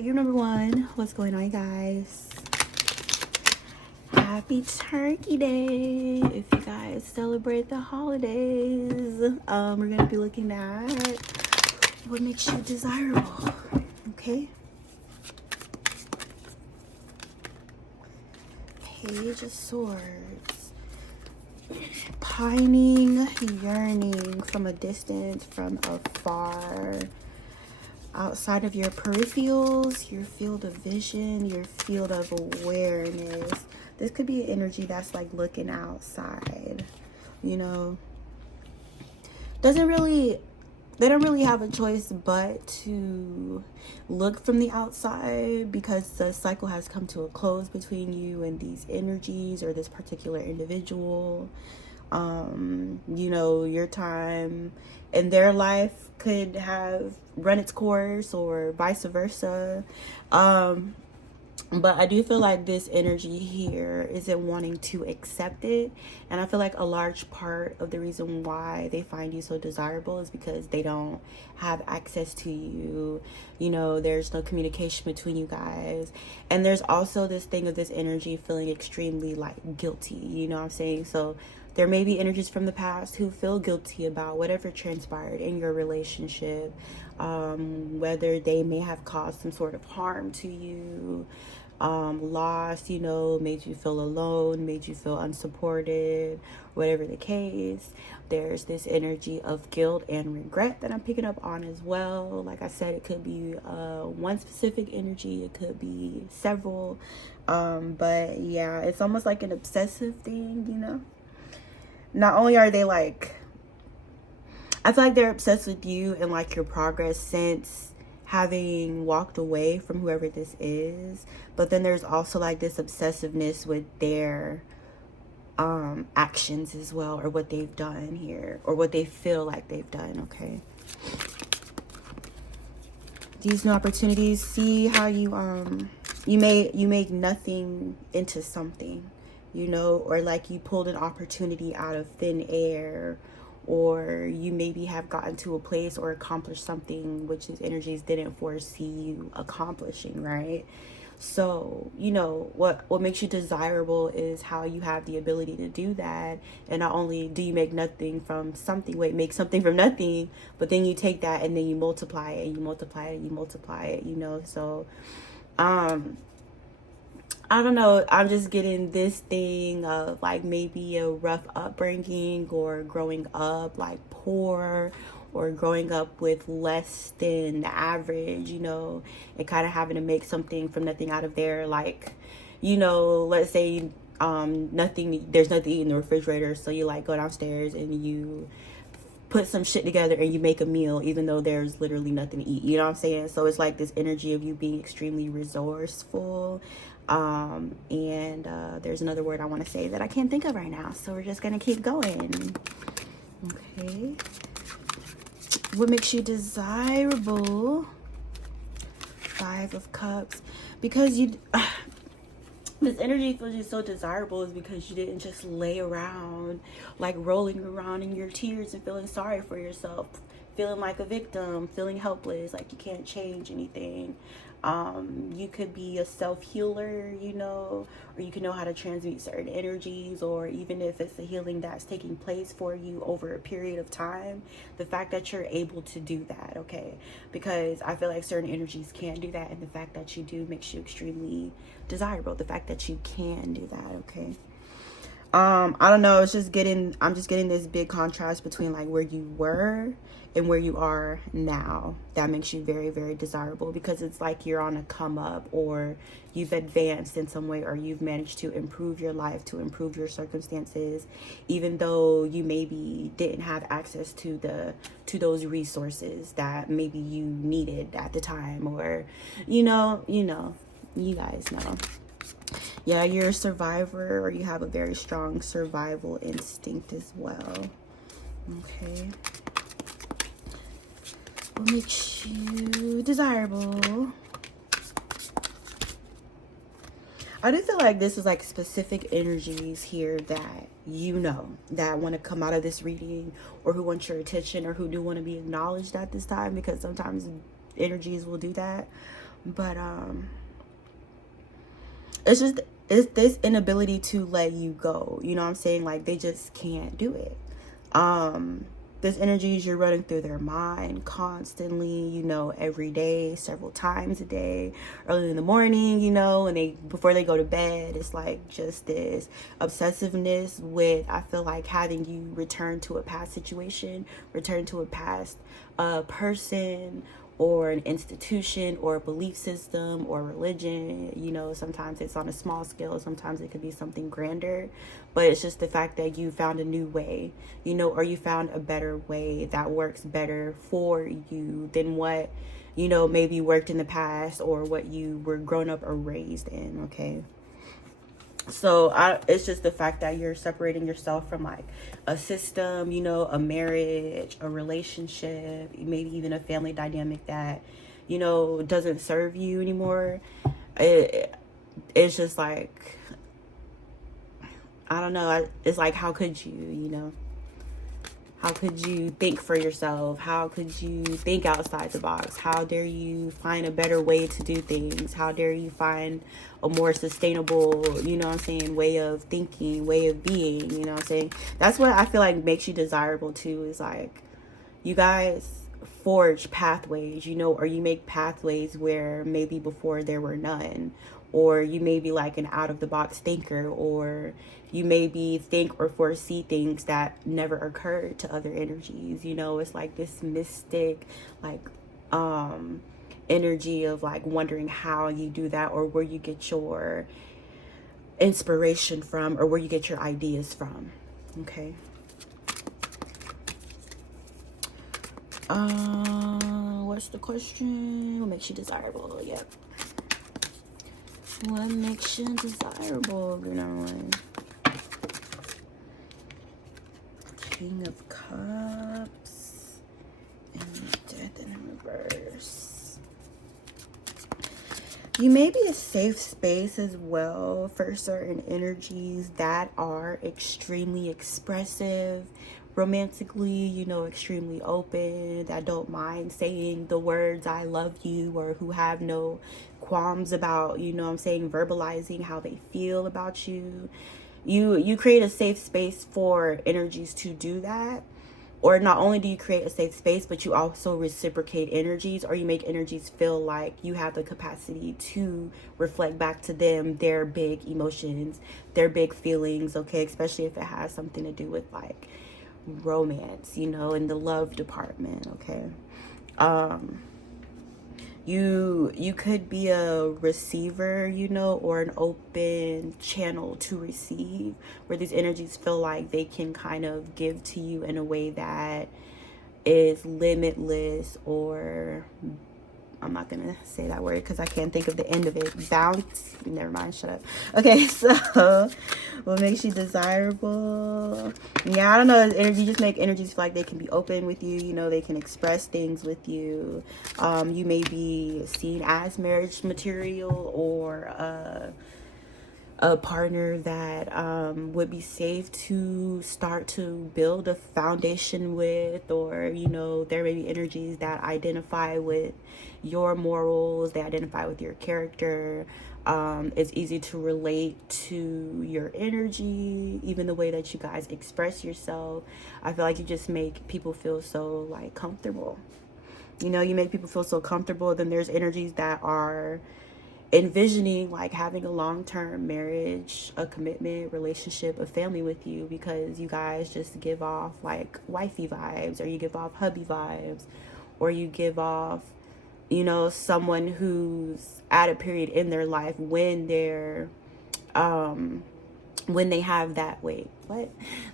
Your number one. What's going on, you guys? Happy Turkey Day. If you guys celebrate the holidays, we're gonna be looking at what makes you desirable. Okay. Page of Swords. Pining, yearning from a distance, from afar. Outside of your peripherals, your field of vision, your field of awareness. This could be an energy that's like looking outside, you know. They don't really have a choice but to look from the outside, because the cycle has come to a close between you and these energies or this particular individual. You know, your time in their life could have run its course, or vice versa. But I do feel like this energy here isn't wanting to accept it. And I feel like a large part of the reason why they find you so desirable is because they don't have access to you. You know, there's no communication between you guys. And there's also this thing of this energy feeling extremely like guilty. You know what I'm saying? So there may be energies from the past who feel guilty about whatever transpired in your relationship, whether they may have caused some sort of harm to you, loss, you know, made you feel alone, made you feel unsupported, whatever the case. There's this energy of guilt and regret that I'm picking up on as well. Like I said, it could be one specific energy, it could be several, but yeah, it's almost like an obsessive thing, you know. Not only are they like, I feel like they're obsessed with you and like your progress since having walked away from whoever this is, but then there's also like this obsessiveness with their actions as well, or what they've done here, or what they feel like they've done. Okay, these new opportunities, see how you make nothing into something, you know, or like you pulled an opportunity out of thin air, or you maybe have gotten to a place or accomplished something which these energies didn't foresee you accomplishing, right? So, you know, what makes you desirable is how you have the ability to do that. And not only do you make nothing from something, make something from nothing, but then you take that and then you multiply it, and you multiply it, and you multiply it, you know. So I don't know, I'm just getting this thing of like maybe a rough upbringing, or growing up like poor, or growing up with less than average, you know, and kind of having to make something from nothing out of there. Like, you know, let's say there's nothing to eat in the refrigerator, so you like go downstairs and you put some shit together and you make a meal even though there's literally nothing to eat, you know what I'm saying? So it's like this energy of you being extremely resourceful, and there's another word I want to say that I can't think of right now, so we're just gonna keep going. Okay, what makes you desirable? 5 of Cups. Because you this energy feels you so desirable is because you didn't just lay around like rolling around in your tears and feeling sorry for yourself, feeling like a victim, feeling helpless, like you can't change anything. You could be a self-healer, you know, or you can know how to transmute certain energies, or even if it's a healing that's taking place for you over a period of time, the fact that you're able to do that, okay? Because I feel like certain energies can't do that, and the fact that you do makes you extremely desirable. The fact that you can do that, okay? I don't know, I'm just getting this big contrast between like where you were and where you are now. That makes you very, very desirable, because it's like you're on a come up, or you've advanced in some way, or you've managed to improve your life, to improve your circumstances, even though you maybe didn't have access to those resources that maybe you needed at the time, or you guys know. Yeah, you're a survivor, or you have a very strong survival instinct as well. Okay. What makes you desirable? I do feel like this is like specific energies here that you know that want to come out of this reading, or who want your attention, or who do want to be acknowledged at this time, because sometimes energies will do that. But it's this inability to let you go. You know what I'm saying? Like, they just can't do it. This energy is you're running through their mind constantly, you know, every day, several times a day, early in the morning, you know, and before they go to bed. It's like just this obsessiveness with, I feel like, having you return to a past situation, return to a past person, or an institution, or a belief system, or religion. You know, sometimes it's on a small scale, sometimes it could be something grander, but it's just the fact that you found a new way, you know, or you found a better way that works better for you than what, you know, maybe worked in the past, or what you were grown up or raised in. Okay, so it's just the fact that you're separating yourself from, like, a system, you know, a marriage, a relationship, maybe even a family dynamic that, you know, doesn't serve you anymore. It's just like, I don't know. It's like, how could you, you know? How could you think for yourself? How could you think outside the box? How dare you find a better way to do things? How dare you find a more sustainable, you know what I'm saying, way of thinking, way of being, you know what I'm saying? That's what I feel like makes you desirable too, is like, you guys forge pathways, you know, or you make pathways where maybe before there were none, or you may be like an out of the box thinker, or you maybe think or foresee things that never occurred to other energies. You know, it's like this mystic, like, energy of, like, wondering how you do that, or where you get your inspiration from, or where you get your ideas from. Okay. What's the question? What makes you desirable? Yep. What makes you desirable? You know, King of Cups and Death in reverse. You may be a safe space as well for certain energies that are extremely expressive romantically, you know, extremely open, that don't mind saying the words I love you, or who have no qualms about, you know what I'm saying, verbalizing how they feel about you. You create a safe space for energies to do that. Or not only do you create a safe space, but you also reciprocate energies, or you make energies feel like you have the capacity to reflect back to them their big emotions, their big feelings, okay? Especially if it has something to do with, like, romance, you know, in the love department, okay? You could be a receiver, you know, or an open channel to receive, where these energies feel like they can kind of give to you in a way that is limitless, or, I'm not gonna say that word because I can't think of the end of it. Bounce. Never mind. Shut up. Okay, so what makes you desirable? Yeah, I don't know. Energy, just make energies feel like they can be open with you. You know, they can express things with you. You may be seen as marriage material, or a partner that would be safe to start to build a foundation with, or, you know, there may be energies that identify with your morals, they identify with your character. It's easy to relate to your energy, even the way that you guys express yourself. I feel like you just make people feel so, like, comfortable. You know, you make people feel so comfortable. Then there's energies that are envisioning, like, having a long-term marriage, a commitment, relationship, a family with you, because you guys just give off, like, wifey vibes, or you give off hubby vibes, or you give off, you know, someone who's at a period in their life when they're when they have that,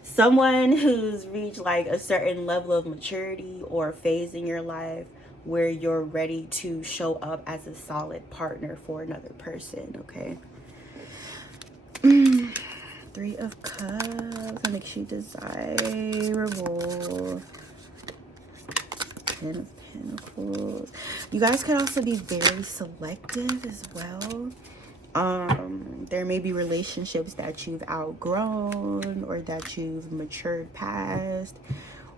someone who's reached, like, a certain level of maturity or phase in your life where you're ready to show up as a solid partner for another person. Okay. Three of Cups. That makes you desirable. Ten of Pentacles. You guys could also be very selective as well. There may be relationships that you've outgrown, or that you've matured past,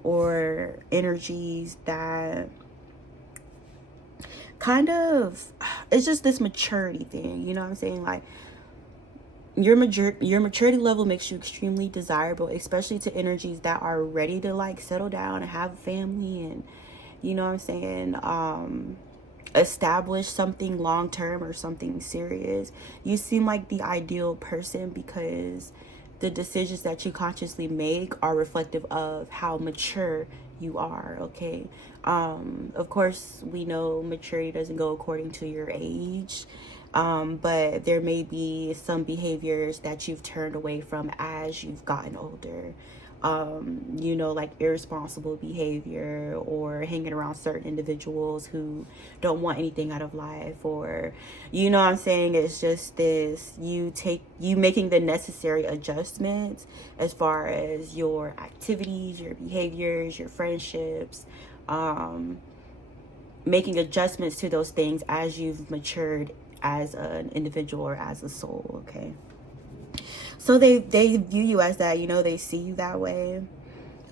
or energies that kind of, it's just this maturity thing, you know what I'm saying? Like, your maturity level makes you extremely desirable, especially to energies that are ready to like settle down and have a family, and you know what I'm saying, establish something long term or something serious. You seem like the ideal person because the decisions that you consciously make are reflective of how mature you are. Okay. Of course, we know maturity doesn't go according to your age, but there may be some behaviors that you've turned away from as you've gotten older. You know, like irresponsible behavior or hanging around certain individuals who don't want anything out of life, or, you know what I'm saying? It's just this, you making the necessary adjustments as far as your activities, your behaviors, your friendships, making adjustments to those things as you've matured as an individual or as a soul. Okay. So they view you as that, you know, they see you that way.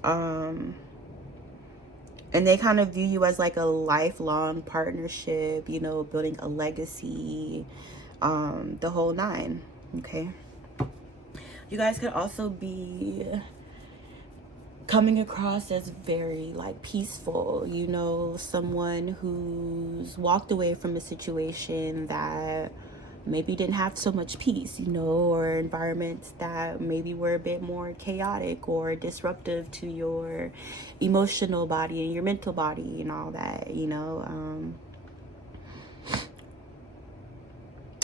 And they kind of view you as like a lifelong partnership, you know, building a legacy, the whole nine. Okay. You guys could also be coming across as very like peaceful, you know, someone who's walked away from a situation that maybe didn't have so much peace, you know, or environments that maybe were a bit more chaotic or disruptive to your emotional body and your mental body and all that, you know.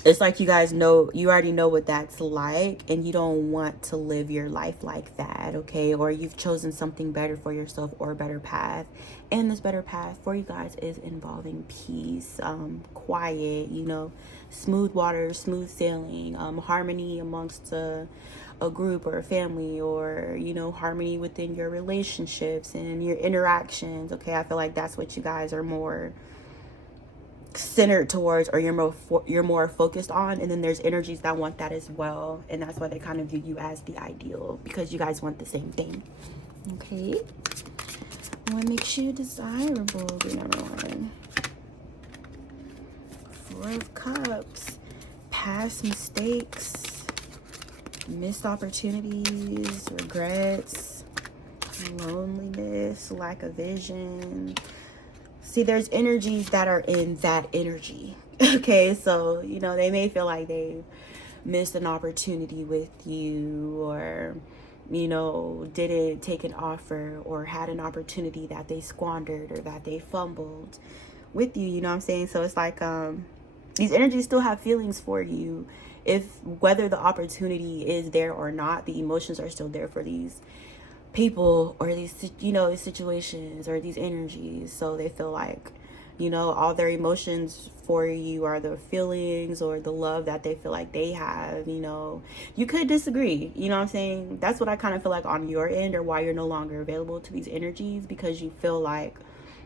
It's like you guys know, you already know what that's like, and you don't want to live your life like that, okay? Or you've chosen something better for yourself, or a better path. And this better path for you guys is involving peace, quiet, you know, smooth water, smooth sailing, harmony amongst a group or a family, or, you know, harmony within your relationships and your interactions, okay? I feel like that's what you guys are more centered towards, or you're more focused on. And then there's energies that want that as well, and that's why they kind of view you as the ideal, because you guys want the same thing. Okay, what makes you desirable? The number one, Four of Cups, past mistakes, missed opportunities, regrets, loneliness, lack of vision. See, there's energies that are in that energy. Okay, so, you know, they may feel like they missed an opportunity with you, or, you know, didn't take an offer, or had an opportunity that they squandered or that they fumbled with you, you know what I'm saying? So it's like, these energies still have feelings for you. If whether the opportunity is there or not, the emotions are still there for these people, or these, you know, these situations or these energies. So they feel like, you know, all their emotions for you are the feelings or the love that they feel like they have. You know, you could disagree, you know what I'm saying? That's what I kind of feel like on your end, or why you're no longer available to these energies, because you feel like,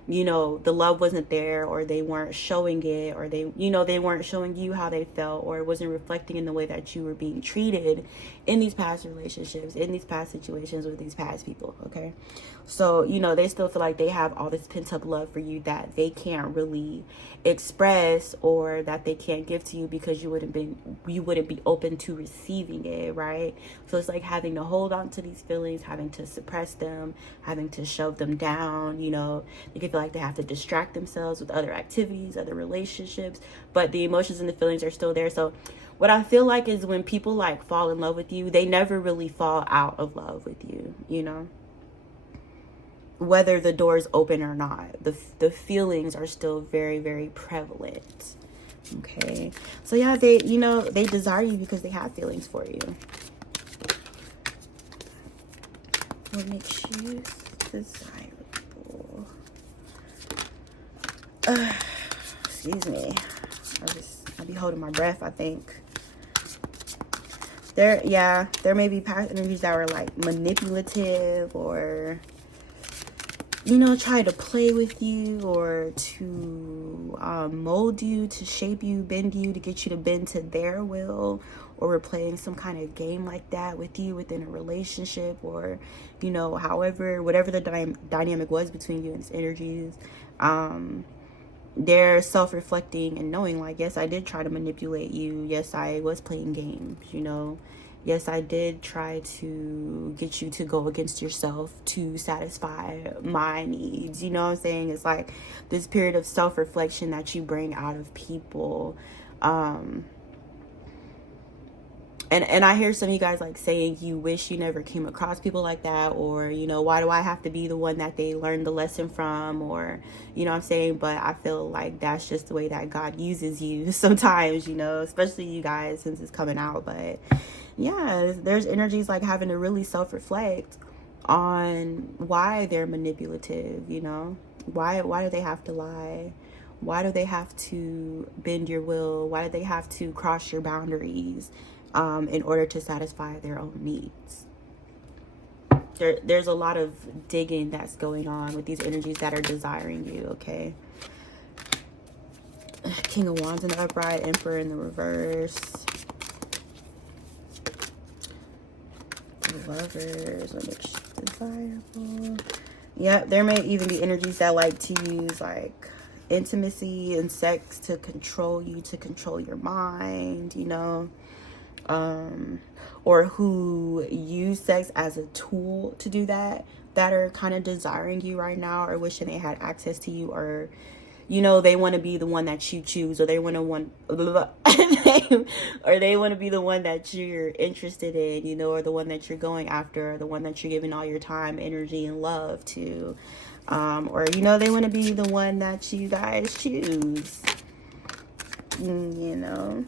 you know, the love wasn't there, or they weren't showing it, or they, you know, they weren't showing you how they felt, or it wasn't reflecting in the way that you were being treated in these past relationships, in these past situations with these past people. Okay, so, you know, they still feel like they have all this pent-up love for you that they can't really express, or that they can't give to you because you wouldn't be open to receiving it, right? So it's like having to hold on to these feelings, having to suppress them, having to shove them down. You know, they can feel like they have to distract themselves with other activities, other relationships, but the emotions and the feelings are still there. So what I feel like is, when people like fall in love with you, they never really fall out of love with you, you know, whether the door's open or not. The feelings are still very, very prevalent. Okay, so yeah, they, you know, they desire you because they have feelings for you. What makes you desirable? Excuse me, I'll be holding my breath, I think. There may be past energies that were like manipulative, or, you know, try to play with you, or to mold you, to shape you, bend you, to get you to bend to their will, or we're playing some kind of game like that with you within a relationship, or, you know, whatever the dynamic was between you and its energies. they're self-reflecting and knowing like, yes, I did try to manipulate you. Yes, I was playing games, you know. Yes, I did try to get you to go against yourself to satisfy my needs. You know what I'm saying? It's like this period of self-reflection that you bring out of people. And I hear some of you guys like saying you wish you never came across people like that, or, you know, why do I have to be the one that they learned the lesson from, or, you know what I'm saying? But I feel like that's just the way that God uses you sometimes, you know, especially you guys since it's coming out. But yeah, there's energies like having to really self-reflect on why they're manipulative, you know. Why do they have to lie? Why do they have to bend your will? Why do they have to cross your boundaries in order to satisfy their own needs? There's a lot of digging that's going on with these energies that are desiring you, okay? King of Wands in the upright, Emperor in the reverse. Lovers, what makes you desirable? Yeah, there may even be energies that like to use like intimacy and sex to control you, to control your mind, you know, or who use sex as a tool to do that, that are kind of desiring you right now, or wishing they had access to you, or, you know, they want to be the one that you choose, or they want to or they want to be the one that you're interested in, you know, or the one that you're going after, or the one that you're giving all your time, energy, and love to, or, you know, they want to be the one that you guys choose, you know.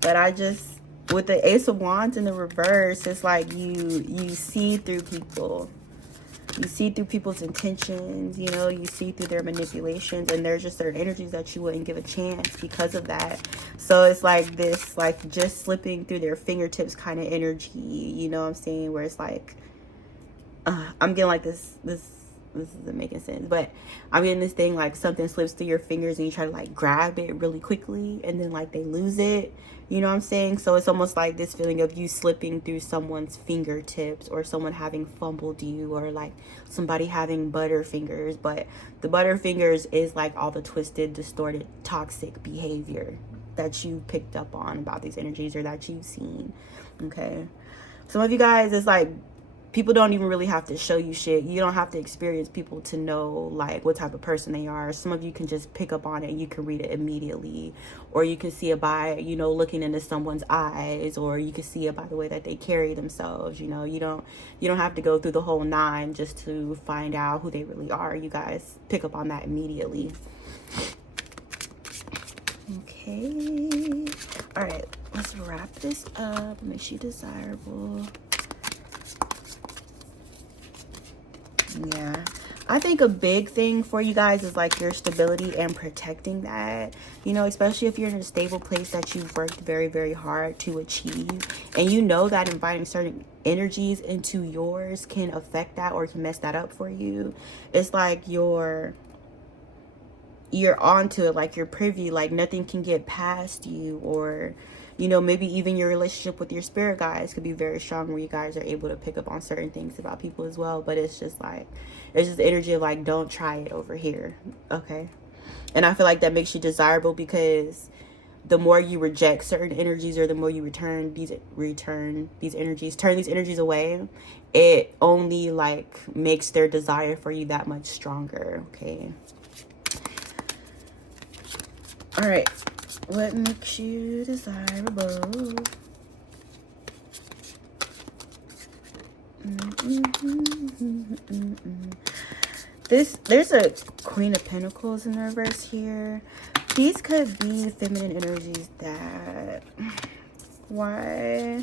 But I just, with the Ace of Wands in the reverse, it's like you see through people. You see through people's intentions, you know, you see through their manipulations, and there's just certain energies that you wouldn't give a chance because of that. So it's like this, like just slipping through their fingertips kind of energy, you know what I'm saying? Where it's like, I'm getting like this isn't making sense, but I'm getting this thing like something slips through your fingers and you try to like grab it really quickly, and then like they lose it. You know what I'm saying? So it's almost like this feeling of you slipping through someone's fingertips, or someone having fumbled you, or like somebody having butter fingers. But the butter fingers is like all the twisted, distorted, toxic behavior that you picked up on about these energies, or that you've seen. Okay. Some of you guys, it's like people don't even really have to show you shit. You don't have to experience people to know like what type of person they are. Some of you can just pick up on it and you can read it immediately, or you can see it by, you know, looking into someone's eyes, or you can see it by the way that they carry themselves. You know, you don't have to go through the whole nine just to find out who they really are. You guys pick up on that immediately. Okay, all right, let's wrap this up. Makes you desirable. Yeah, I think a big thing for you guys is like your stability and protecting that, you know, especially if you're in a stable place that you've worked very, very hard to achieve, and you know that inviting certain energies into yours can affect that, or can mess that up for you. It's like you're onto it, like you're privy, like nothing can get past you. Or, you know, maybe even your relationship with your spirit guides could be very strong, where you guys are able to pick up on certain things about people as well. But it's just like, it's just the energy of like, don't try it over here, okay? And I feel like that makes you desirable, because the more you reject certain energies, or the more you turn these energies away, it only like makes their desire for you that much stronger, okay? All right, what makes you desirable? There's a Queen of Pentacles in the reverse here. These could be feminine energies that, why?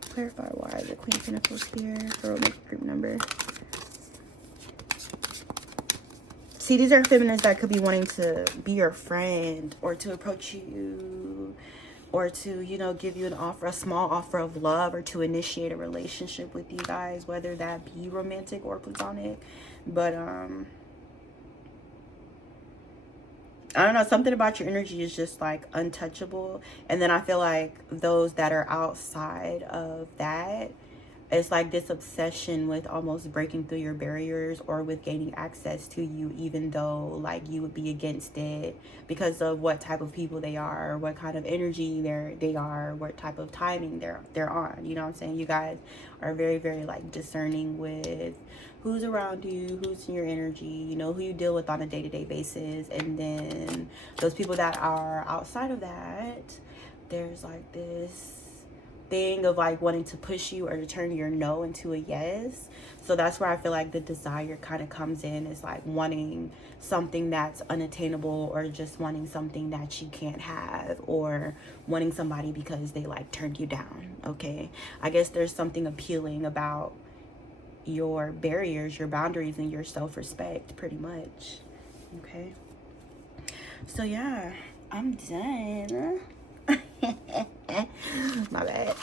Clarify why the Queen of Pentacles here for romantic group number. See, these are feminines that could be wanting to be your friend, or to approach you, or to, you know, give you an offer, a small offer of love, or to initiate a relationship with you guys, whether that be romantic or platonic. But I don't know, something about your energy is just like untouchable. And then I feel like those that are outside of that, It's like this obsession with almost breaking through your barriers or with gaining access to you, even though like you would be against it because of what type of people they are, what kind of energy they are, what type of timing they're on. You know what I'm saying? You guys are very, very like discerning with who's around you, who's in your energy, you know, who you deal with on a day-to-day basis. And then those people that are outside of that, there's like this thing of like wanting to push you or to turn your no into a yes. So that's where I feel like the desire kind of comes in. Is like wanting something that's unattainable, or just wanting something that you can't have, or wanting somebody because they like turned you down. Okay, I guess there's something appealing about your barriers, your boundaries, and your self-respect, pretty much. Okay, so yeah, I'm done. My bad.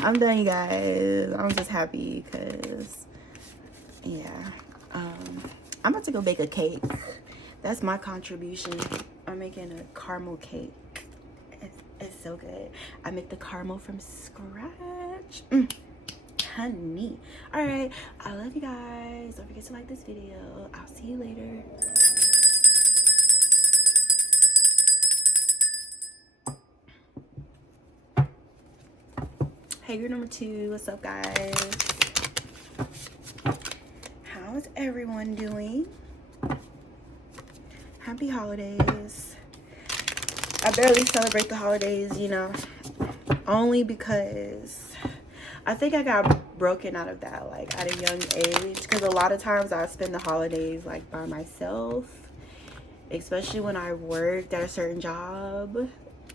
I'm done, you guys. I'm just happy because, yeah, I'm about to go bake a cake. That's my contribution. I'm making a caramel cake. It's so good. I make the caramel from scratch. Honey. All right, I love you guys. Don't forget to like this video. I'll see you later. Hey, you're number 2. What's up, guys? How's everyone doing? Happy holidays. I barely celebrate the holidays, you know, only because I think I got broken out of that like at a young age, because a lot of times I spend the holidays like by myself, especially when I worked at a certain job.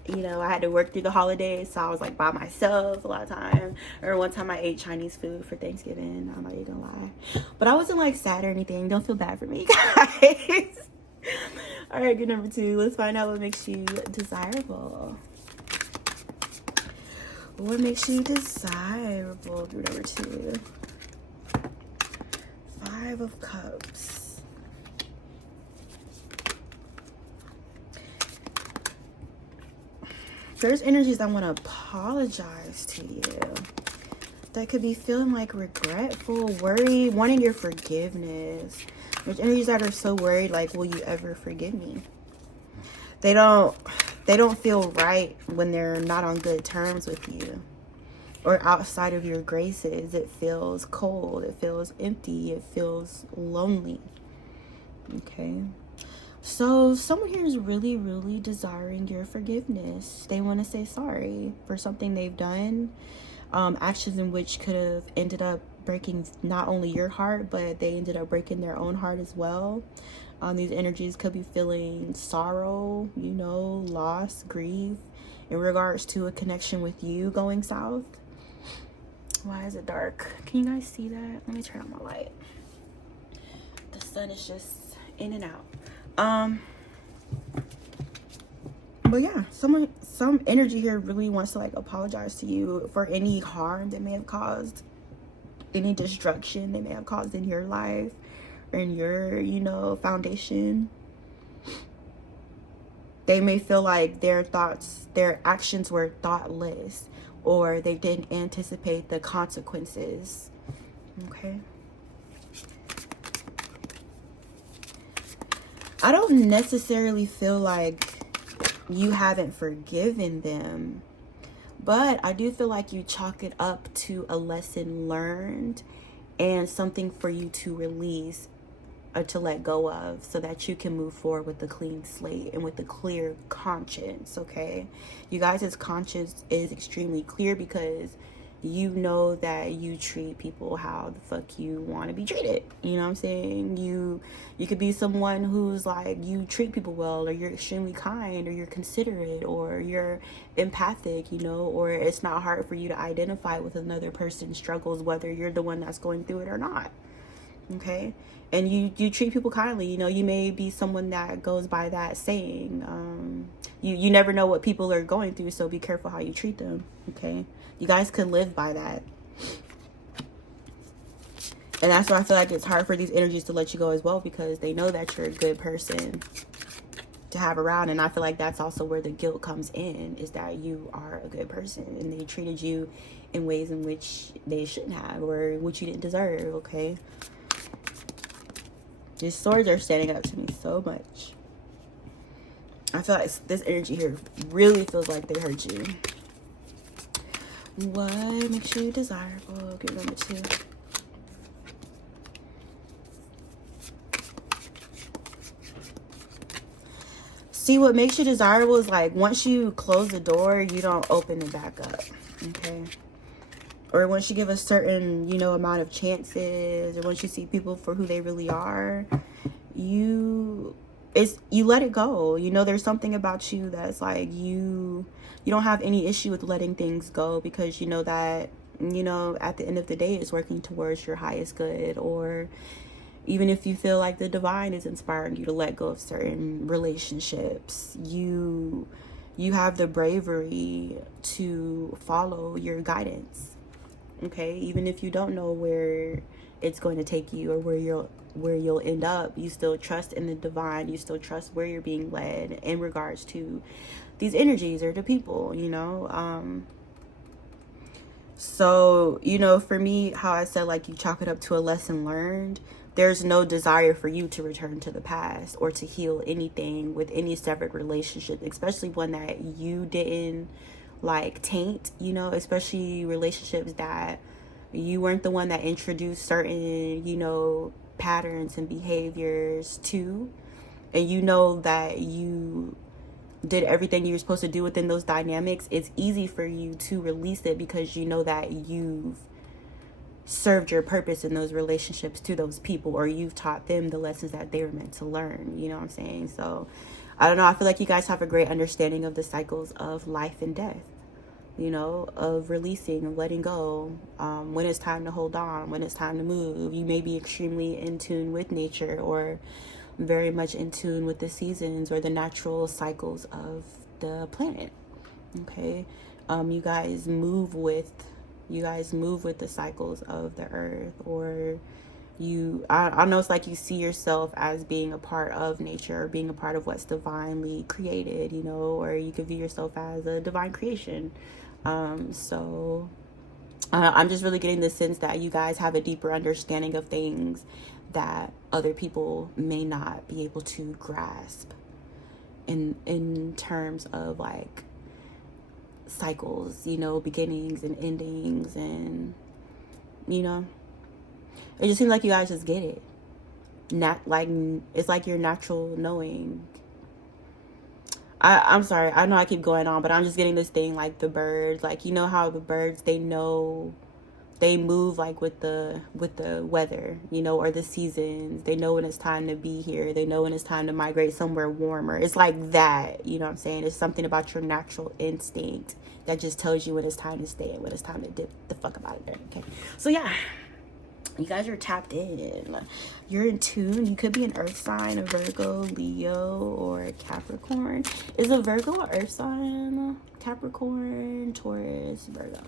You know, I had to work through the holidays, so I was like by myself a lot of time. Or one time I ate Chinese food for Thanksgiving. I'm not even gonna lie, but I wasn't like sad or anything. Don't feel bad for me, guys. All right, good number 2. Let's find out what makes you desirable. What makes you desirable? Good number 2. 5 of Cups. There's energies that want to apologize to you. That could be feeling like regretful, worried, wanting your forgiveness. There's energies that are so worried, like, will you ever forgive me? They don't feel right when they're not on good terms with you, or outside of your graces. It feels cold, it feels empty, it feels lonely. Okay, so someone here is really, really desiring your forgiveness. They want to say sorry for something they've done, actions in which could have ended up breaking not only your heart, but they ended up breaking their own heart as well. These energies could be feeling sorrow, you know, loss, grief in regards to a connection with you going south. Why is it dark? Can you guys see that? Let me turn on my light. The sun is just in and out. But yeah, some energy here really wants to like apologize to you for any harm they may have caused, any destruction they may have caused in your life or in your, you know, foundation. They may feel like their actions were thoughtless, or they didn't anticipate the consequences. Okay. I don't necessarily feel like you haven't forgiven them, but I do feel like you chalk it up to a lesson learned and something for you to release or to let go of, so that you can move forward with a clean slate and with a clear conscience. Okay, you guys' conscience is extremely clear because you know that you treat people how the fuck you want to be treated. You know what I'm saying? You could be someone who's like, you treat people well, or you're extremely kind, or you're considerate, or you're empathic, you know, or it's not hard for you to identify with another person's struggles, whether you're the one that's going through it or not. Okay, and you treat people kindly. You know, you may be someone that goes by that saying, you never know what people are going through, so be careful how you treat them. Okay, you guys could live by that. And that's why I feel like it's hard for these energies to let you go as well, because they know that you're a good person to to have around. And I feel like that's also where the guilt comes in, is that you are a good person and they treated you in ways in which they shouldn't have, or which you didn't deserve. Okay, these swords are standing up to me so much. I feel like this energy here really feels like they hurt you. What makes you desirable? Give number 2. See, what makes you desirable is like once you close the door, you don't open it back up. Okay. Or once you give a certain, amount of chances, or once you see people for who they really are, you let it go. There's something about you that's like you don't have any issue with letting things go, because you know that at the end of the day it's working towards your highest good. Or even if you feel like the divine is inspiring you to let go of certain relationships, you have the bravery to follow your guidance. Okay, even if you don't know where it's going to take you or where you'll end up, you still trust in the divine. You still trust where you're being led in regards to these energies or the people. So for me, how I said like you chalk it up to a lesson learned. There's no desire for you to return to the past or to heal anything with any severed relationship, especially one that you didn't like taint, especially relationships that you weren't the one that introduced certain, patterns and behaviors to, and that you did everything you were supposed to do within those dynamics. It's easy for you to release it because you know that you've served your purpose in those relationships to those people, or you've taught them the lessons that they were meant to learn. You know what I'm saying? So I don't know, I feel like you guys have a great understanding of the cycles of life and death, of releasing and letting go, when it's time to hold on, when it's time to move. You may be extremely in tune with nature, or very much in tune with the seasons or the natural cycles of the planet. Okay, you guys move with the cycles of the earth, or I know it's like you see yourself as being a part of nature, or being a part of what's divinely created, or you could view yourself as a divine creation. So I'm just really getting the sense that you guys have a deeper understanding of things that other people may not be able to grasp in terms of like cycles, beginnings and endings, and it just seems like you guys just get it. It's like your natural knowing. I'm sorry, I know I keep going on, but I'm just getting this thing like the birds, like how the birds, they know, they move like with the weather, or the seasons. They know when it's time to be here. They know when it's time to migrate somewhere warmer. It's like that, what I'm saying? It's something about your natural instinct that just tells you when it's time to stay and when it's time to dip the fuck about it there. Okay, so yeah, you guys are tapped in. You're in tune. You could be an earth sign, a Virgo, Leo, or a Capricorn. Is a Virgo an earth sign? Capricorn, Taurus, Virgo.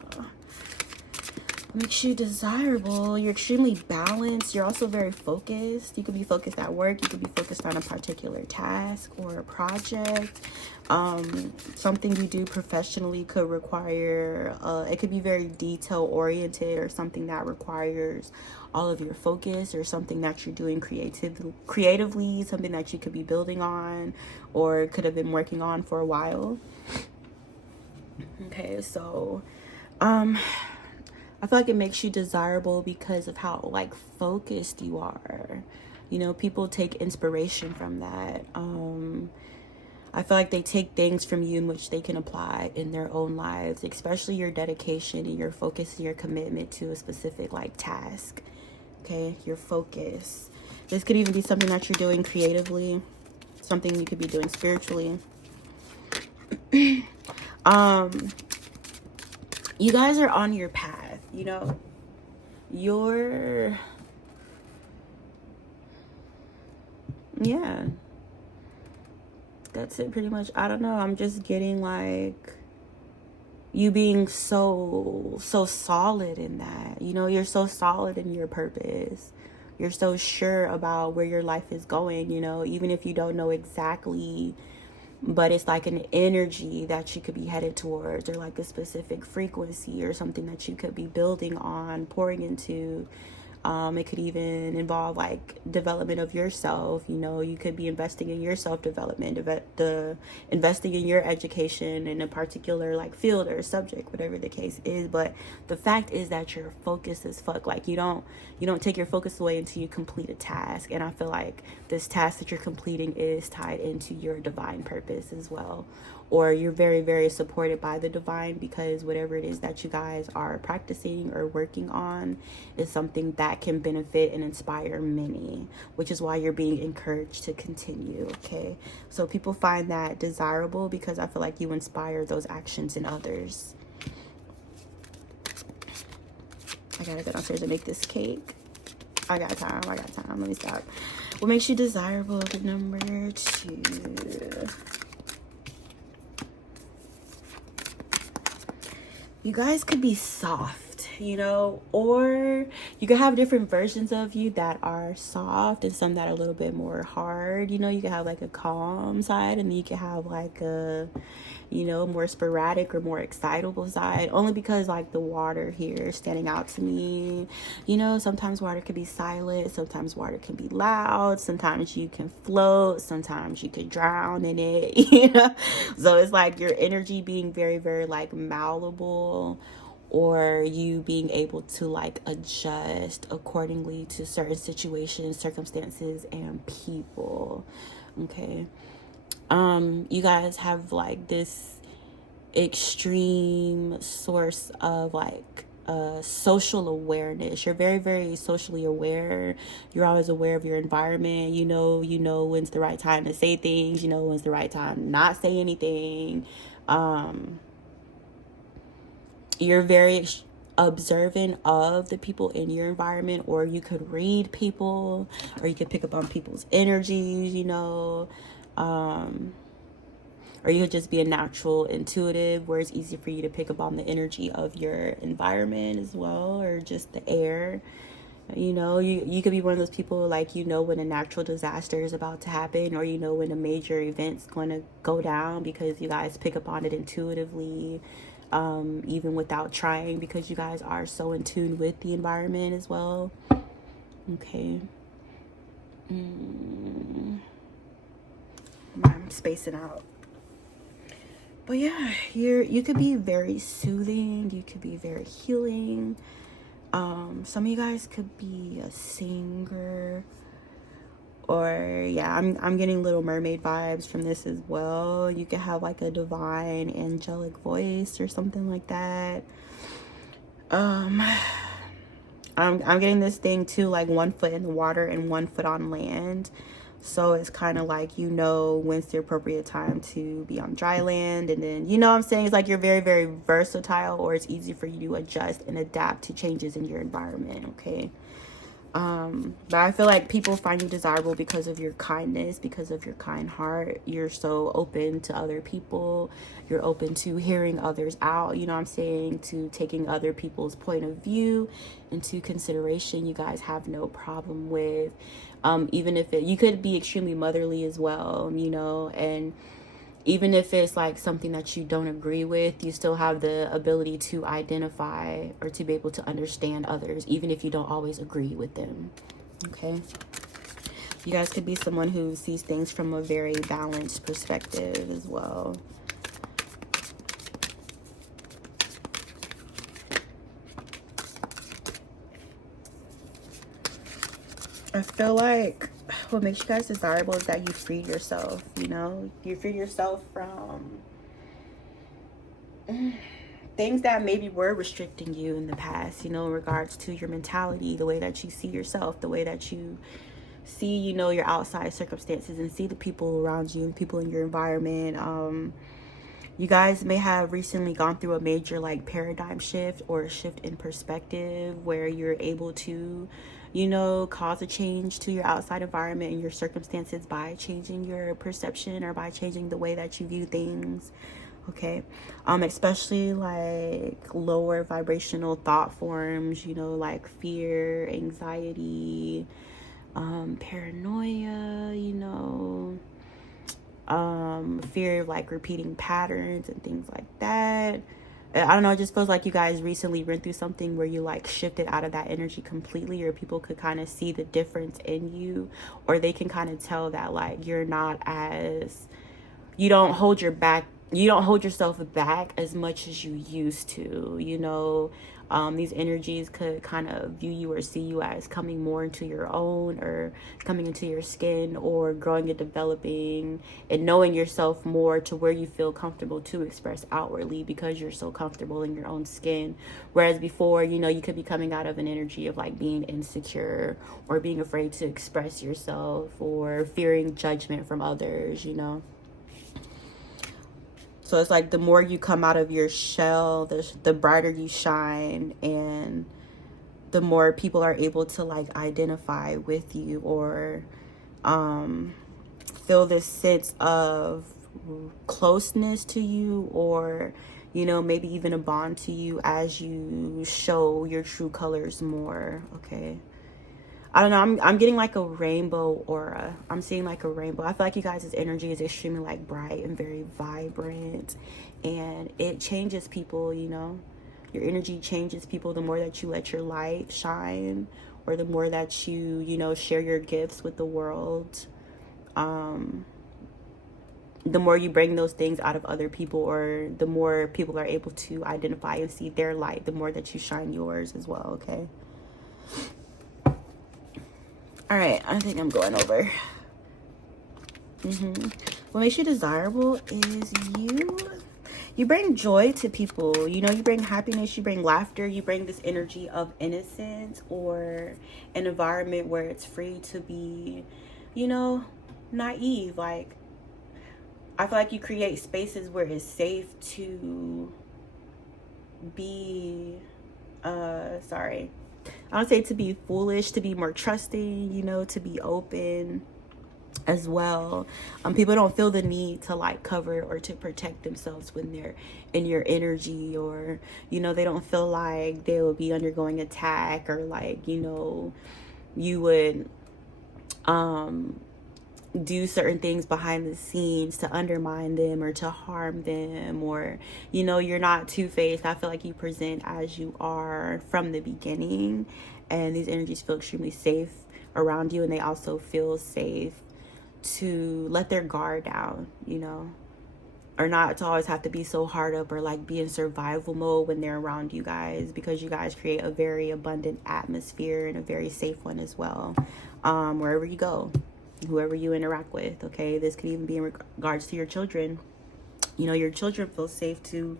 Makes you desirable. You're extremely balanced. You're also very focused. You could be focused at work. You could be focused on a particular task or a project. Something you do professionally could require, it could be very detail oriented, or something that requires all of your focus, or something that you're doing creatively, something that you could be building on or could have been working on for a while. Okay, so I feel like it makes you desirable because of how like focused you are. People take inspiration from that. I feel like they take things from you in which they can apply in their own lives, especially your dedication and your focus and your commitment to a specific like task. Okay, your focus. This could even be something that you're doing creatively, something you could be doing spiritually. You guys are on your path. Yeah, that's it pretty much. I don't know, I'm just getting like you being so solid in that. You're so solid in your purpose. You're so sure about where your life is going, even if you don't know exactly but it's like an energy that you could be headed towards, or like a specific frequency or something that you could be building on, pouring into. It could even involve like development of yourself. You know, you could be investing in your self-development, investing in your education in a particular like field or subject, whatever the case is. But the fact is that you're focused as fuck. Like you don't take your focus away until you complete a task. And I feel like this task that you're completing is tied into your divine purpose as well. Or you're very, very supported by the divine, because whatever it is that you guys are practicing or working on is something that can benefit and inspire many, which is why you're being encouraged to continue. Okay, so people find that desirable because I feel like you inspire those actions in others. I gotta go downstairs and make this cake. I got time. Let me stop. What makes you desirable? The number 2. You guys could be soft, you know, or you could have different versions of you that are soft and some that are a little bit more hard. You know, you could have like a calm side, and then you could have like a, you know, more sporadic or more excitable side, only because like the water here is standing out to me. You know, sometimes water can be silent, sometimes water can be loud, sometimes you can float, sometimes you could drown in it. You know, so it's like your energy being very, very like malleable, or you being able to like adjust accordingly to certain situations, circumstances, and people. Okay. You guys have like this extreme source of like social awareness. You're very, very socially aware. You're always aware of your environment. You know when's the right time to say things. You know when's the right time to not say anything. You're very observant of the people in your environment, or you could read people, or you could pick up on people's energies, you know. Or you could just be a natural intuitive, where it's easy for you to pick up on the energy of your environment as well, or just the air. You know, you could be one of those people, like, you know when a natural disaster is about to happen, or you know when a major event's going to go down, because you guys pick up on it intuitively, even without trying, because you guys are so in tune with the environment as well. Okay. I'm spacing out. But yeah, you could be very soothing. You could be very healing. Some of you guys could be a singer, or yeah, I'm getting Little Mermaid vibes from this as well. You could have like a divine angelic voice or something like that. I'm getting this thing too, like 1 foot in the water and 1 foot on land. So it's kind of like, you know, when's the appropriate time to be on dry land. And then, you know what I'm saying? It's like you're very, very versatile, or it's easy for you to adjust and adapt to changes in your environment, okay? But I feel like people find you desirable because of your kindness, because of your kind heart. You're so open to other people. You're open to hearing others out, you know what I'm saying? To taking other people's point of view into consideration. You guys have no problem with, even if you could be extremely motherly as well, you know, and even if it's like something that you don't agree with, you still have the ability to identify or to be able to understand others, even if you don't always agree with them. Okay. You guys could be someone who sees things from a very balanced perspective as well. I feel like what makes you guys desirable is that you freed yourself, you know? You freed yourself from things that maybe were restricting you in the past, you know, in regards to your mentality, the way that you see yourself, the way that you see, you know, your outside circumstances, and see the people around you and people in your environment. You guys may have recently gone through a major like paradigm shift or a shift in perspective, where you're able to, you know, cause a change to your outside environment and your circumstances by changing your perception, or by changing the way that you view things. Okay. Especially like lower vibrational thought forms, you know, like fear, anxiety, paranoia, you know, fear of like repeating patterns and things like that. I don't know, it just feels like you guys recently went through something where you like shifted out of that energy completely, or people could kind of see the difference in you, or they can kind of tell that like you're not as, you don't hold yourself back as much as you used to, you know. These energies could kind of view you or see you as coming more into your own, or coming into your skin, or growing and developing and knowing yourself more to where you feel comfortable to express outwardly, because you're so comfortable in your own skin. Whereas before, you know, you could be coming out of an energy of like being insecure, or being afraid to express yourself, or fearing judgment from others, you know. So it's like the more you come out of your shell, the brighter you shine, and the more people are able to like identify with you, or feel this sense of closeness to you, or, you know, maybe even a bond to you as you show your true colors more. Okay. I don't know, I'm getting like a rainbow aura. I'm seeing like a rainbow. I feel like you guys' energy is extremely like bright and very vibrant, and it changes people, you know. Your energy changes people the more that you let your light shine, or the more that you know, share your gifts with the world. The more you bring those things out of other people, or the more people are able to identify and see their light, the more that you shine yours as well. Okay. All right, I think I'm going over. What makes you desirable is you bring joy to people. You know, you bring happiness, you bring laughter, you bring this energy of innocence, or an environment where it's free to be, you know, naive. Like, I feel like you create spaces where it's safe to be, I don't say to be foolish, to be more trusting, you know, to be open as well. People don't feel the need to like cover or to protect themselves when they're in your energy, or, you know, they don't feel like they will be undergoing attack, or like, you know, you would do certain things behind the scenes to undermine them or to harm them, or, you know, you're not two-faced. I feel like you present as you are from the beginning, and these energies feel extremely safe around you, and they also feel safe to let their guard down, you know, or not to always have to be so hard up or like be in survival mode when they're around you guys, because you guys create a very abundant atmosphere, and a very safe one as well, wherever you go, whoever you interact with. Okay, this could even be in regards to your children. You know, your children feel safe to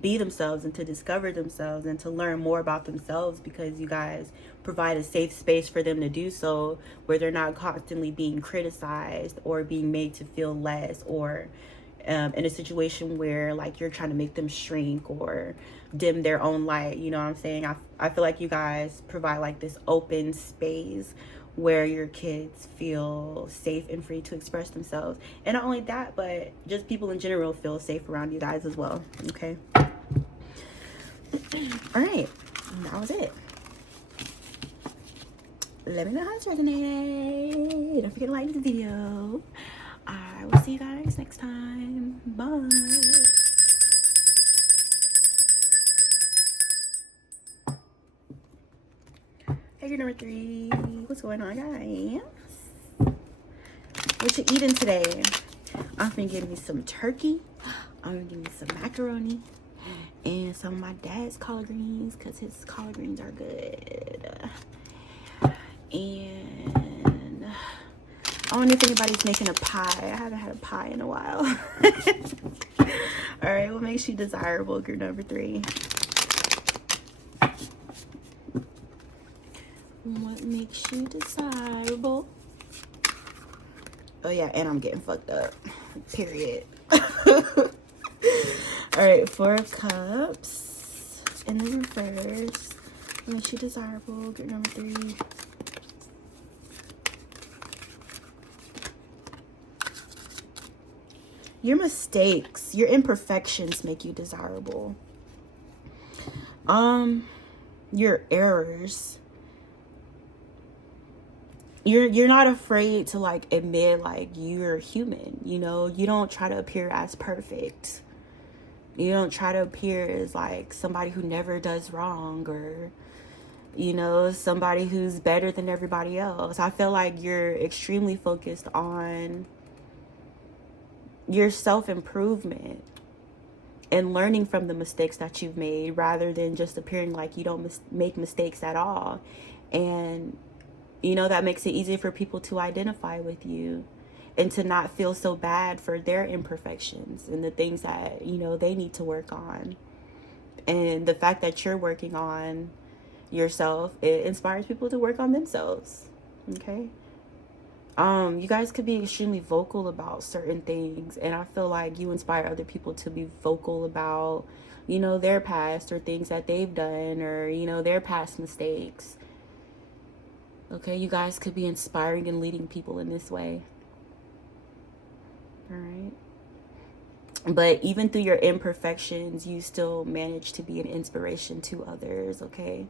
be themselves, and to discover themselves, and to learn more about themselves, because you guys provide a safe space for them to do so, where they're not constantly being criticized or being made to feel less, or in a situation where like you're trying to make them shrink or dim their own light. You know what I'm saying? I feel like you guys provide like this open space where your kids feel safe and free to express themselves. And not only that, but just people in general feel safe around you guys as well. Okay. All right. That was it. Let me know how it's resonated. Don't forget to like the video. I will see you guys next time. Bye. Hey, you're number 3. What's going on, guys? What you eating today? I'm gonna give me some turkey. I'm gonna give me some macaroni and some of my dad's collard greens, because his collard greens are good. And I wonder if anybody's making a pie. I haven't had a pie in a while. All right, what makes you desirable, group number 3? What makes you desirable? Oh yeah, and I'm getting fucked up. Period. All right, 4 of Cups in the reverse. What makes you desirable, group number 3? Your mistakes, your imperfections make you desirable. Your errors. you're not afraid to like admit like you're human, you know. You don't try to appear as perfect. You don't try to appear as like somebody who never does wrong, or you know, somebody who's better than everybody else. I feel like you're extremely focused on your self-improvement and learning from the mistakes that you've made, rather than just appearing like you don't make mistakes at all. And you know, that makes it easier for people to identify with you and to not feel so bad for their imperfections and the things that, you know, they need to work on. And the fact that you're working on yourself, it inspires people to work on themselves. Okay. You guys could be extremely vocal about certain things, and I feel like you inspire other people to be vocal about, you know, their past or things that they've done, or you know, their past mistakes. Okay, you guys could be inspiring and leading people in this way. All right. But even through your imperfections, you still manage to be an inspiration to others. Okay.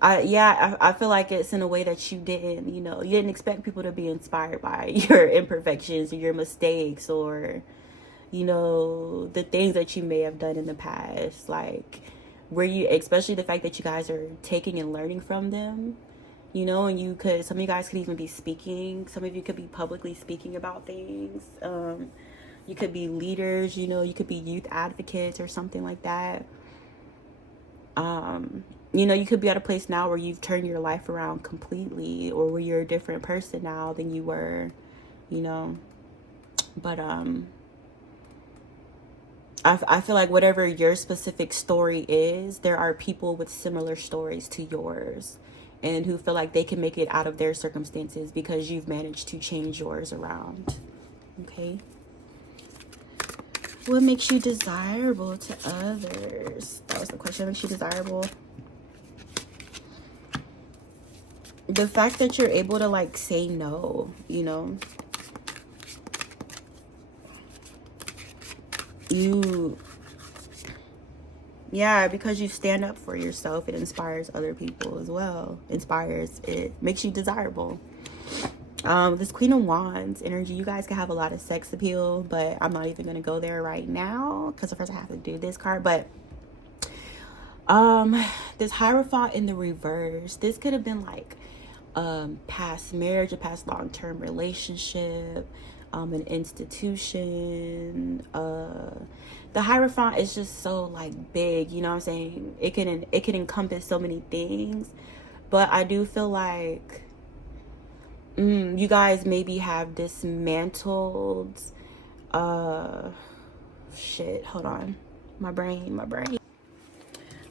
I feel like it's in a way that you didn't, you know, you didn't expect people to be inspired by your imperfections or your mistakes, or, you know, the things that you may have done in the past. Like, where you, especially the fact that you guys are taking and learning from them, you know, and some of you guys could even be speaking. Some of you could be publicly speaking about things. You could be leaders, you know, you could be youth advocates or something like that. You know, you could be at a place now where you've turned your life around completely, or where you're a different person now than you were, you know. But I feel like whatever your specific story is, there are people with similar stories to yours, and who feel like they can make it out of their circumstances because you've managed to change yours around. Okay. What makes you desirable to others? That was the question. What makes you desirable? The fact that you're able to like say no, you know. Yeah, because you stand up for yourself, it inspires other people as well. It makes you desirable. This Queen of Wands energy, you guys can have a lot of sex appeal, but I'm not even going to go there right now because first I have to do this card. But this Hierophant in the reverse, this could have been like past marriage, a past long-term relationship, an institution. The Hierophant is just so like big, you know what I'm saying? It can encompass so many things, but I do feel like you guys maybe have dismantled shit, hold on, my brain.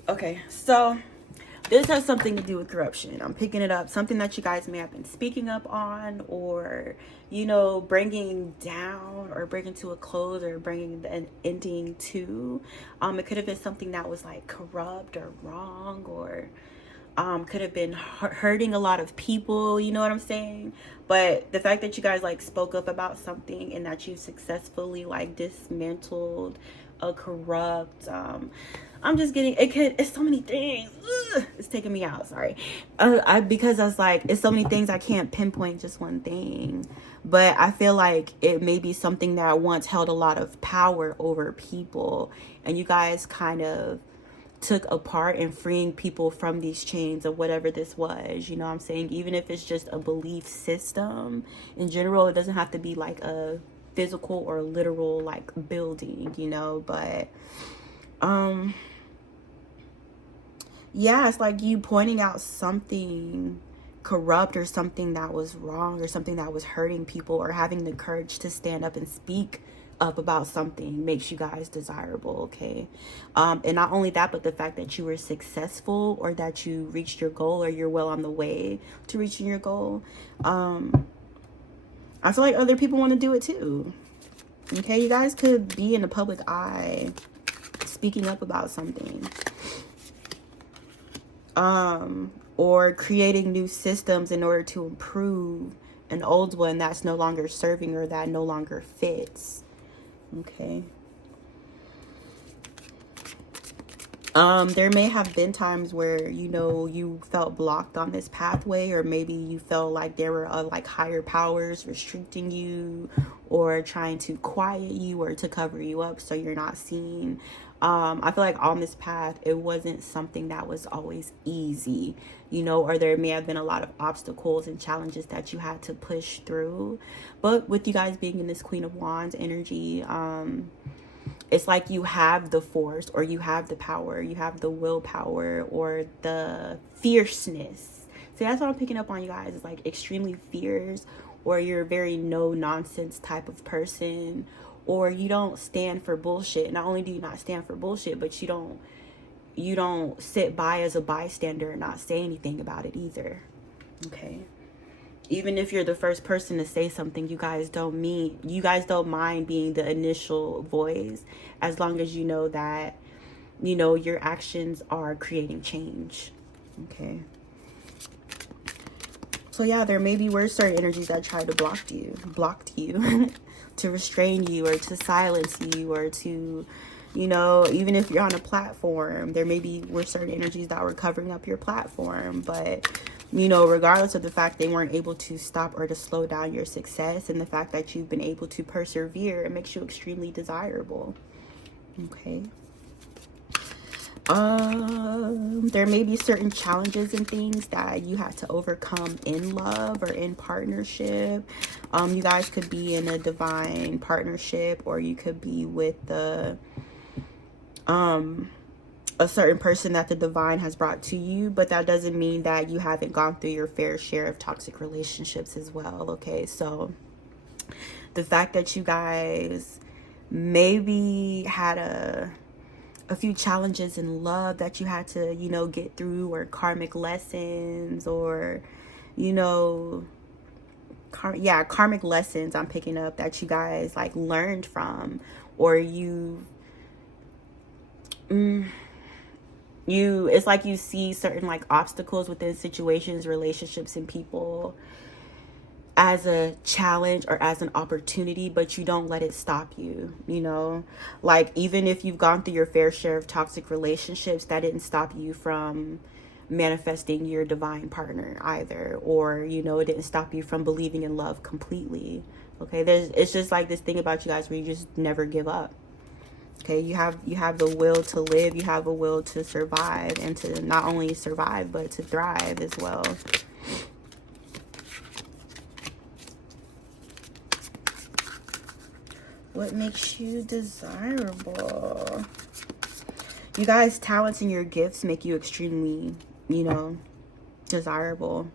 Okay, so this has something to do with corruption. I'm picking it up, something that you guys may have been speaking up on, or, you know, bringing down, or bringing to a close, or bringing an ending to. It could have been something that was like corrupt or wrong, or could have been hurting a lot of people, you know what I'm saying? But the fact that you guys like spoke up about something, and that you successfully like dismantled a corrupt, I'm just getting, it's so many things. Ugh, it's taking me out, sorry. Because I was like, it's so many things, I can't pinpoint just one thing. But I feel like it may be something that once held a lot of power over people, and you guys kind of took a part in freeing people from these chains of whatever this was, you know what I'm saying? Even if it's just a belief system in general, it doesn't have to be like a physical or literal like building, you know. But yeah, it's like you pointing out something corrupt, or something that was wrong, or something that was hurting people, or having the courage to stand up and speak up about something makes you guys desirable. Okay. And not only that, but the fact that you were successful, or that you reached your goal, or you're well on the way to reaching your goal. I feel like other people want to do it too. Okay, you guys could be in the public eye speaking up about something, or creating new systems in order to improve an old one that's no longer serving, or that no longer fits. Okay. There may have been times where, you know, you felt blocked on this pathway, or maybe you felt like there were like higher powers restricting you or trying to quiet you or to cover you up so you're not seen. I feel like on this path, it wasn't something that was always easy, you know, or there may have been a lot of obstacles and challenges that you had to push through. But with you guys being in this Queen of Wands energy, it's like you have the force, or you have the power, you have the willpower, or the fierceness. So that's what I'm picking up on, you guys. It's like extremely fierce, or you're a very no nonsense type of person, or you don't stand for bullshit. Not only do you not stand for bullshit, but you don't sit by as a bystander and not say anything about it either. Okay. Even if you're the first person to say something, you guys don't mind being the initial voice, as long as you know that, you know, your actions are creating change. Okay. So yeah, there maybe were certain energies that tried to blocked you to restrain you, or to silence you, or to, you know, even if you're on a platform, there maybe were certain energies that were covering up your platform. But, you know, regardless of the fact they weren't able to stop or to slow down your success, and the fact that you've been able to persevere, it makes you extremely desirable. Okay. There may be certain challenges and things that you had to overcome in love or in partnership. You guys could be in a divine partnership, or you could be with a certain person that the divine has brought to you, but that doesn't mean that you haven't gone through your fair share of toxic relationships as well. Okay, so the fact that you guys maybe had a few challenges in love that you had to, you know, get through, or karmic lessons, or, you know, karmic lessons I'm picking up that you guys like learned from, or it's like you see certain like obstacles within situations, relationships, and people as a challenge or as an opportunity, but you don't let it stop you, you know? Like, even if you've gone through your fair share of toxic relationships, that didn't stop you from manifesting your divine partner either, or, you know, it didn't stop you from believing in love completely. Okay, it's just like this thing about you guys where you just never give up. Okay, you have the will to live, you have a will to survive, and to not only survive but to thrive as well. What makes you desirable? You guys' talents and your gifts make you extremely, you know, desirable.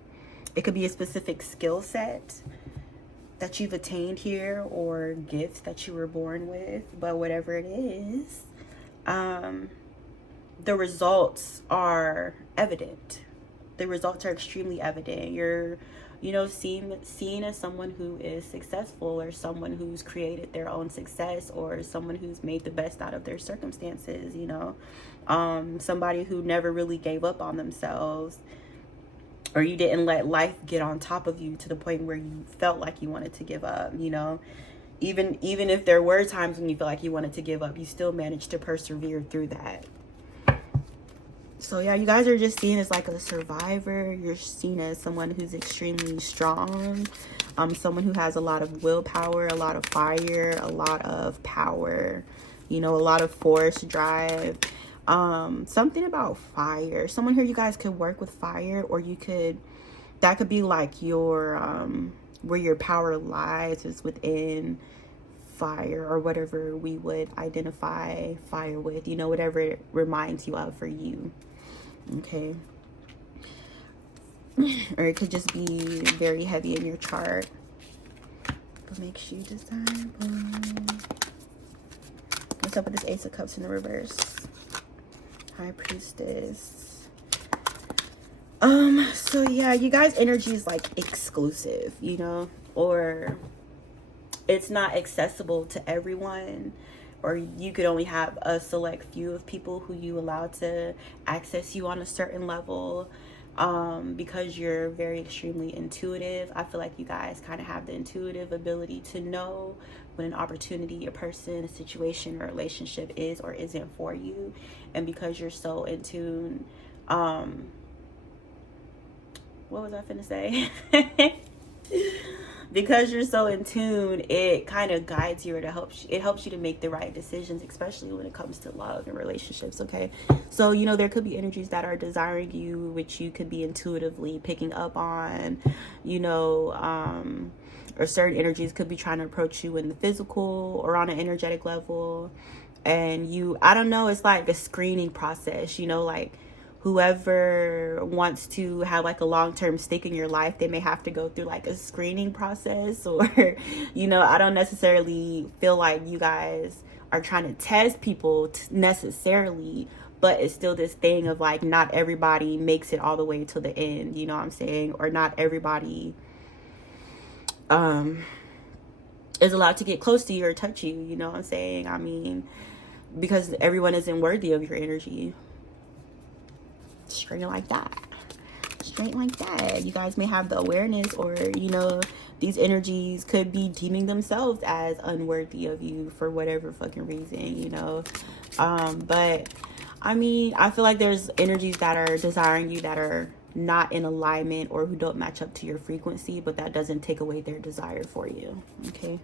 It could be a specific skill set that you've attained here, or gifts that you were born with, but whatever it is, the results are evident. The results are extremely evident. You're, you know, seen as someone who is successful, or someone who's created their own success, or someone who's made the best out of their circumstances, you know, somebody who never really gave up on themselves, or you didn't let life get on top of you to the point where you felt like you wanted to give up, you know. Even if there were times when you felt like you wanted to give up, you still managed to persevere through that. So yeah, you guys are just seen as like a survivor. You're seen as someone who's extremely strong, someone who has a lot of willpower, a lot of fire, a lot of power, you know, a lot of force, drive. Something about fire. Someone here, you guys could work with fire, or that could be like your where your power lies is within fire, or whatever we would identify fire with, you know, whatever it reminds you of for you. Okay. Or it could just be very heavy in your chart. What makes you desirable? What's up with this Ace of Cups in the reverse? High Priestess. So yeah, you guys' energy is like exclusive, you know, or it's not accessible to everyone, or you could only have a select few of people who you allow to access you on a certain level, because you're very extremely intuitive. I feel like you guys kind of have the intuitive ability to know when an opportunity, a person, a situation, or a relationship is or isn't for you. And because you're so in tune, what was I finna say? Because you're so in tune, it kind of guides you, or it helps you to make the right decisions, especially when it comes to love and relationships. Okay, so there could be energies that are desiring you, which you could be intuitively picking up on, or certain energies could be trying to approach you in the physical or on an energetic level. And I don't know, it's like a screening process, like whoever wants to have like a long-term stake in your life, they may have to go through like a screening process, or I don't necessarily feel like you guys are trying to test people necessarily, but it's still this thing of like, not everybody makes it all the way to the end, you know what I'm saying? Or not everybody is allowed to get close to you or touch you, you know what I'm saying? I mean, because everyone isn't worthy of your energy. Straight like that. You guys may have the awareness, or these energies could be deeming themselves as unworthy of you for whatever fucking reason, but I mean, I feel like there's energies that are desiring you that are not in alignment or who don't match up to your frequency, but that doesn't take away their desire for you. Okay,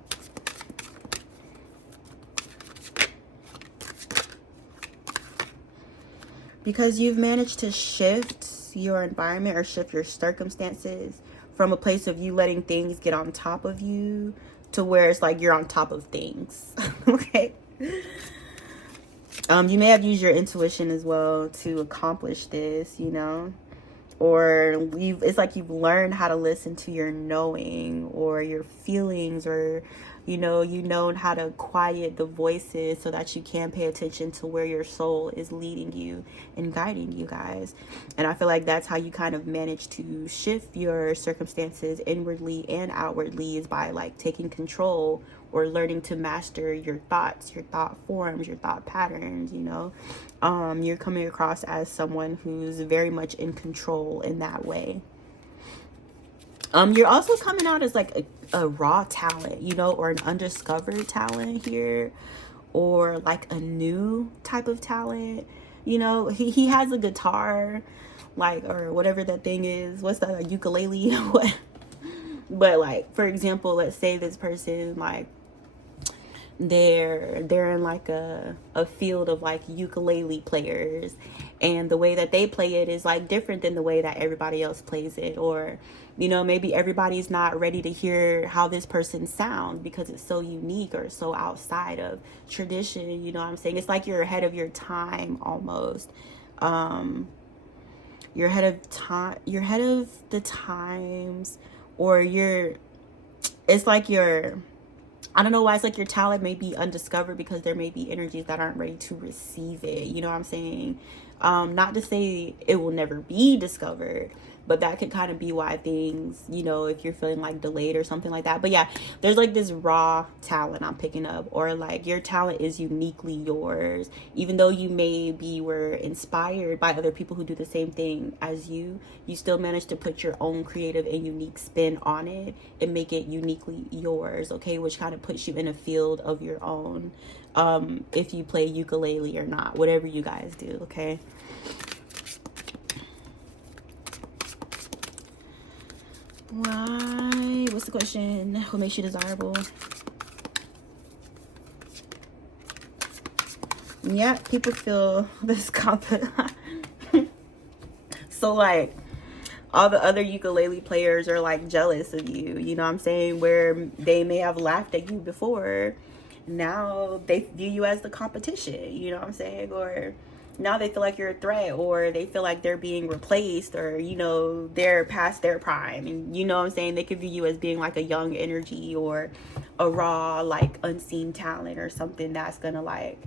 because you've managed to shift your environment or shift your circumstances from a place of you letting things get on top of you to where it's like you're on top of things. Okay, you may have used your intuition as well to accomplish this, or it's like you've learned how to listen to your knowing or your feelings, or you've known how to quiet the voices so that you can pay attention to where your soul is leading you and guiding you guys. And I feel like that's how you kind of manage to shift your circumstances inwardly and outwardly, is by like taking control or learning to master your thoughts, your thought forms, your thought patterns. You're coming across as someone who's very much in control in that way. You're also coming out as like a raw talent, or an undiscovered talent here, or like a new type of talent. He has a guitar, like, or whatever that thing is. What's that, a ukulele? What? But like, for example, let's say this person, like, they're in like a field of like ukulele players, and the way that they play it is like different than the way that everybody else plays it. Or maybe everybody's not ready to hear how this person sounds because it's so unique or so outside of tradition. You know what I'm saying? It's like you're ahead of your time almost. You're ahead of the times, or it's like I don't know why, it's like your talent may be undiscovered because there may be energies that aren't ready to receive it. You know what I'm saying? Not to say it will never be discovered, but that could kind of be why things, if you're feeling like delayed or something like that. But yeah, there's like this raw talent I'm picking up, or like your talent is uniquely yours. Even though you were inspired by other people who do the same thing as you still manage to put your own creative and unique spin on it and make it uniquely yours. Okay, which kind of puts you in a field of your own. If you play ukulele or not, whatever you guys do. Okay. Why? What's the question? What makes you desirable? Yeah, people feel this confident. So like, all the other ukulele players are like jealous of you. You know what I'm saying? Where they may have laughed at you before, now they view you as the competition. You know what I'm saying? Or now they feel like you're a threat, or they feel like they're being replaced, or they're past their prime. And you know what I'm saying, they could view you as being like a young energy, or a raw, like, unseen talent, or something that's gonna like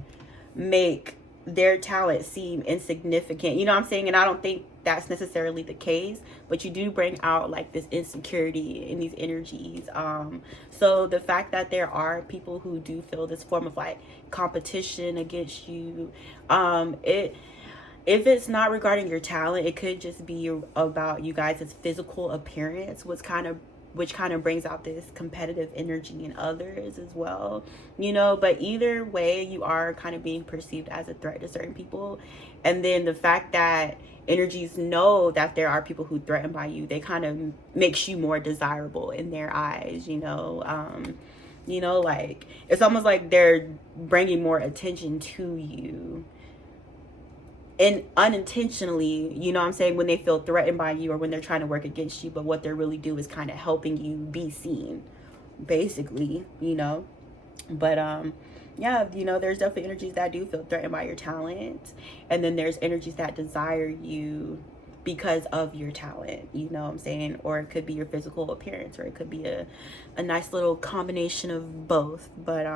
make their talent seem insignificant. You know what I'm saying? And I don't think that's necessarily the case, but you do bring out like this insecurity in these energies. So the fact that there are people who do feel this form of like competition against you, if it's not regarding your talent, it could just be about you guys' physical appearance, what's kind of which kind of brings out this competitive energy in others as well, you know. But either way, you are kind of being perceived as a threat to certain people. And then the fact that energies know that there are people who threaten by you, they kind of makes you more desirable in their eyes, you know. You know, like it's almost like they're bringing more attention to you, and unintentionally, you know what I'm saying, when they feel threatened by you or when they're trying to work against you, but what they really do is kind of helping you be seen, basically, you know. But yeah, you know, there's definitely energies that do feel threatened by your talent, and then there's energies that desire you because of your talent, you know what I'm saying, or it could be your physical appearance, or it could be a nice little combination of both. But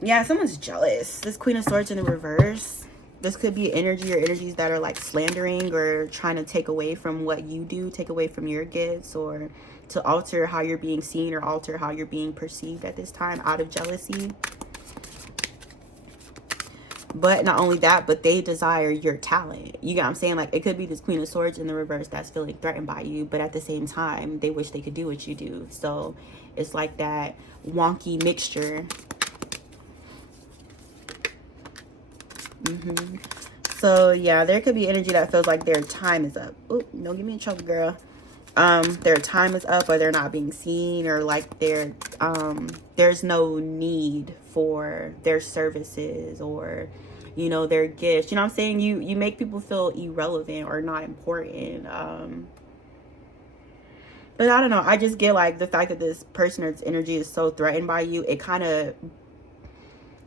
yeah, someone's jealous. This Queen of Swords in the reverse. This could be energy or energies that are like slandering or trying to take away from what you do, take away from your gifts, or to alter how you're being seen or alter how you're being perceived at this time out of jealousy. But not only that, but they desire your talent. You get what I'm saying? Like, it could be this Queen of Swords in the reverse that's feeling threatened by you, but at the same time, they wish they could do what you do. So it's like that wonky mixture. So yeah, there could be energy that feels like their time is up. Oh, don't get me in trouble, girl. Their time is up, or they're not being seen, or like there's no need for their services, or you know, their gifts. You know what I'm saying? You make people feel irrelevant or not important. But I don't know, I just get like the fact that this person or its energy is so threatened by you, it kind of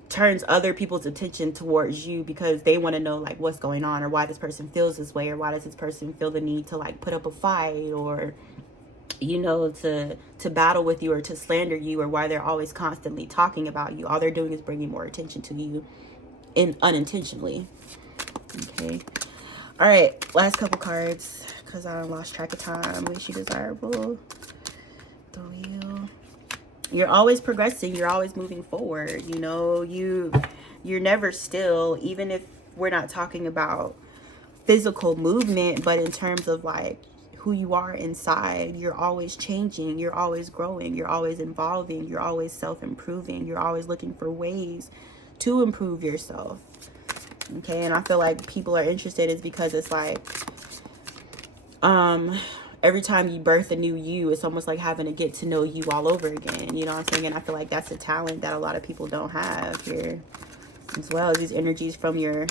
turns other people's attention towards you, because they want to know like what's going on, or why this person feels this way, or why does this person feel the need to like put up a fight, or you know, to battle with you, or to slander you, or why they're always constantly talking about you. All they're doing is bringing more attention to you, unintentionally. Okay, all right, last couple cards, because I lost track of time. Wish you desirable. The Wheel. You're always progressing, you're always moving forward, you know. You're never still, even if we're not talking about physical movement, but in terms of like who you are inside, you're always changing, you're always growing, you're always evolving, you're always self-improving, you're always looking for ways to improve yourself. Okay, and I feel like people are interested is because it's like every time you birth a new you, it's almost like having to get to know you all over again. You know what I'm saying? And I feel like that's a talent that a lot of people don't have here as well. These energies from your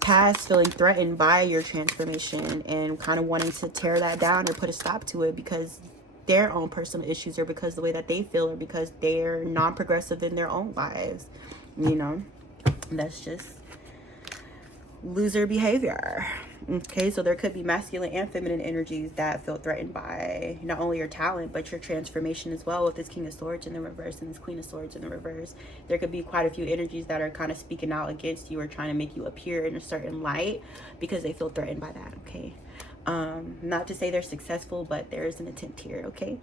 past feeling threatened by your transformation and kind of wanting to tear that down or put a stop to it because their own personal issues, or because the way that they feel, or because they're non-progressive in their own lives. You know, that's just loser behavior. Okay, so there could be masculine and feminine energies that feel threatened by not only your talent, but your transformation as well, with this King of Swords in the reverse and this Queen of Swords in the reverse. There could be quite a few energies that are kind of speaking out against you, or trying to make you appear in a certain light because they feel threatened by that. Okay, not to say they're successful, but there is an attempt here. Okay,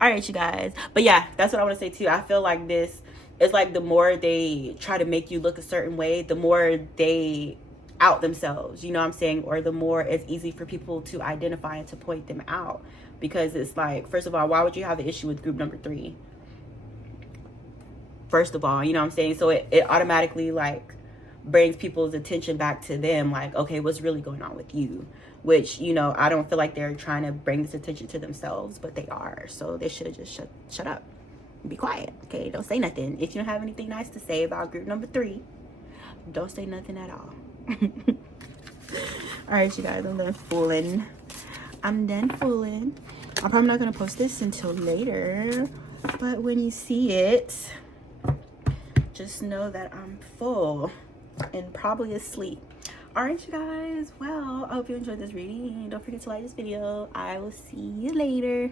all right, you guys. But yeah, that's what I want to say too. I feel like this is like, the more they try to make you look a certain way, the more they out themselves, you know what I'm saying, or the more it's easy for people to identify and to point them out. Because it's like, first of all, why would you have an issue with group number 3? First of all, you know what I'm saying? So it automatically like brings people's attention back to them, like, okay, what's really going on with you? Which, you know, I don't feel like they're trying to bring this attention to themselves, but they are. So they should just shut up and be quiet. Okay, don't say nothing. If you don't have anything nice to say about group number 3, don't say nothing at all. All right, you guys, I'm done fooling. I'm probably not gonna post this until later, but when you see it, just know that I'm full and probably asleep. All right, you guys, well, I hope you enjoyed this reading. Don't forget to like this video. I will see you later.